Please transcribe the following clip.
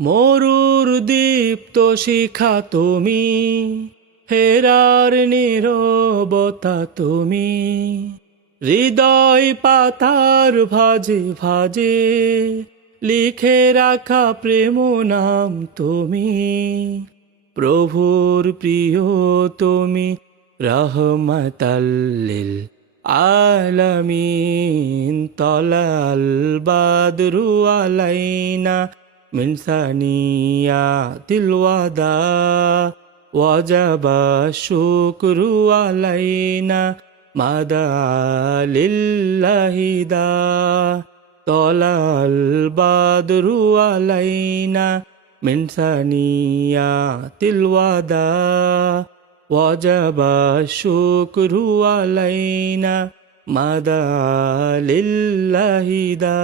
মরুর দীপ্ত শিখা তুমি, হেরার নীরবতা তুমি, হৃদয় পাতার ভাজে ভাজে লিখে রাখা প্রেম নাম তুমি। প্রভুর প্রিয় তুমি, রহমতাল্লিল আলামিন। তলাল বাদরু আলাইনা মিন সানিয়াতিল ওয়াদা, ওয়াজাবা শুকরু আলাইনা মাদা লিল্লাহি দা। তলাল বাদরু আলাইনা মিন সানিয়াতিল ওয়াদা, ওয়াজাবা শুকরু আলাইনা মাদা লিল্লাহি দা।